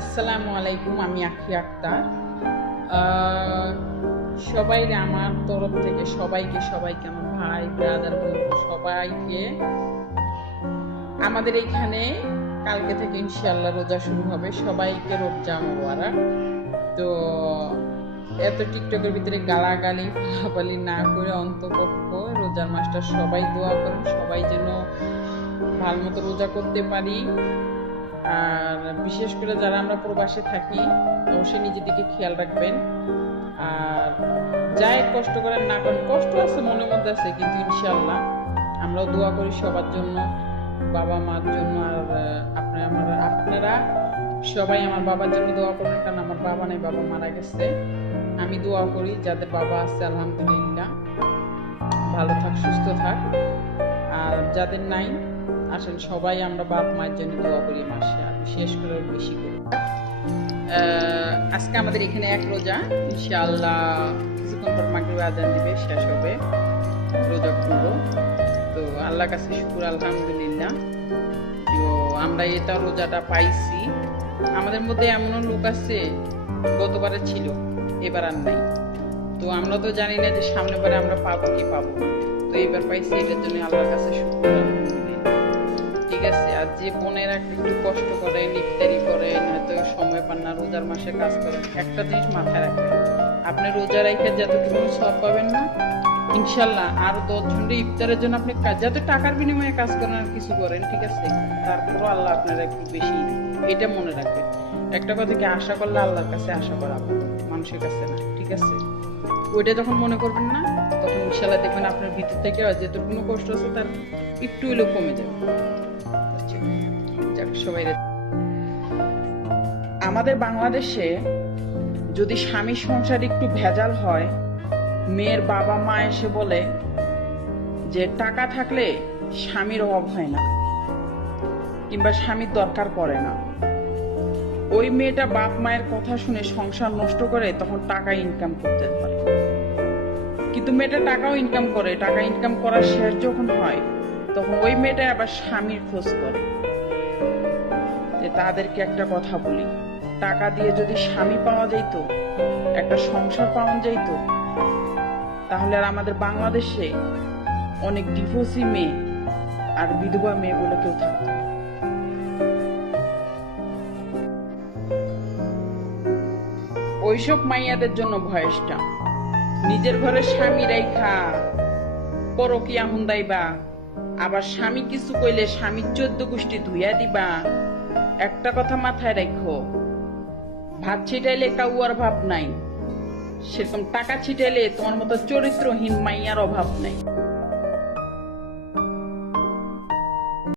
আসসালামু আলাইকুম, আমি আখি আক্তার। সবাই আমার তরফ থেকে সবাইকে সবাইকে আমার ভাই ব্রাদার বন্ধু, সবাইকে। আমাদের এখানে কালকে থেকে ইনশাল্লাহ রোজা শুরু হবে। সবাইকে রোজা মোবারক। তো এত টিকটকের ভিতরে গালাগালি, ফালাফালি না করে অন্তপক্ষ রোজার মাসটা সবাই দোয়া করেন। সবাই যেন ভালো মতো রোজা করতে পারি। বিশেষ করে যারা আমরা প্রবাসে থাকি, অবশ্যই নিজের দিকে খেয়াল রাখবেন। আর যাই কষ্ট করেন না করেন, কষ্ট আছে, মনের মধ্যে আছে, কিন্তু ইনশাল্লাহ আমরাও দোয়া করি সবার জন্য, বাবা মার জন্য, আর আপনারা আমার, আপনারা সবাই আমার বাবার জন্য দোয়া করবেন, কারণ আমার বাবা নেই, বাবা মারা গেছে। আমি দোয়া করি যাদের বাবা আছে, আলহামদুলিল্লাহ। ভালো থাক, সুস্থ থাক। আর যাদের নাই আসেন, সবাই আমরা বাপ, মায়ের জন্য দোয়া করি মাসে, আর বিশেষ করে বেশি করি। আজকে আমাদের এখানে এক রোজা, ইনশাআল্লাহ কিছুক্ষণ পর মাগরিব আজান দিবে, শেষ হবে রোজা খুলবো তো আল্লাহর কাছে শুকুর, আলহামদুলিল্লাহ। তো আমরা এটা রোজাটা পাইছি। আমাদের মধ্যে এমনও লোক আছে, গতবারে ছিল, এবার আর নাই। তো আমরা তো জানি না যে সামনে বারে আমরা পাবো কি পাবো তো এবার পাইছি, এটার জন্য আল্লাহর কাছে শুকুর, আলহামদুলিল্লাহ। ঠিক আছে, আর যে বোনেরা একটু কষ্ট করেন ইফতারি করেন হয়তো সময় পান না, রোজার মাসে কাজ করেন। একটা জিনিস মাথায় রাখবেন, আপনি রোজা রেখে যতটুকু সব পাবেন না, ইনশাল্লাহ আরও দশ জনকে ইফতারের জন্য আপনি যাতে টাকার বিনিময়ে কাজ করেন আর কিছু করেন, ঠিক আছে? তারপরও আল্লাহ আপনারা একটু বেশি এটা মনে রাখবেন একটা কথা কি, আশা করলে আল্লাহর কাছে আশা করা মানুষের কাছে না, ঠিক আছে? ওইটা যখন মনে করবেন না, তখন ইনশাল্লাহ দেখবেন আপনার ভিতর থেকে যেটুকুনো কষ্ট আছে, তার একটু হলেও কমে যাবে। সবাই আমাদের বাংলাদেশে যদি স্বামী সংসার একটু ভেজাল হয়, মেয়ের বাবা মা এসে বলে যে টাকা থাকলে স্বামীর অভাব হয় না, কিংবা স্বামীর দরকার পড়ে না। ওই মেয়েটা বাপ মায়ের কথা শুনে সংসার নষ্ট করে তখন টাকা ইনকাম করতে পারে। কিন্তু মেয়েটা টাকাও ইনকাম করে, টাকা ইনকাম করার শেষ যখন হয়, তখন ওই মেয়েটা আবার স্বামীর খোঁজ করে। যে তাদেরকে একটা কথা বলি। টাকা দিয়ে যদি স্বামী পাওয়া যেত একটা সংসার পাওয়া যেত তাহলে আর আমাদের বাংলাদেশে অনেক ডিভোর্সি মেয়ে আর বিধবা মেয়ে বলে কেউ থাকতো ওইসব মাইয়াদের জন্য ভয়েসটা। নিজের ঘরে স্বামী রেখা পরকিয়া হুন্দাইবা, আবার স্বামী কিছু কইলে স্বামীর চোদ্দ গোষ্ঠী ধুইয়া দিবা একটা কথা মাথায় রাখো ভাত ছিটাইলে কাউয়ার ভাব নাই। সেরকম টাকা ছিটাইলে তোমার মতো চরিত্রহীন মাইয়ার অভাব নাই।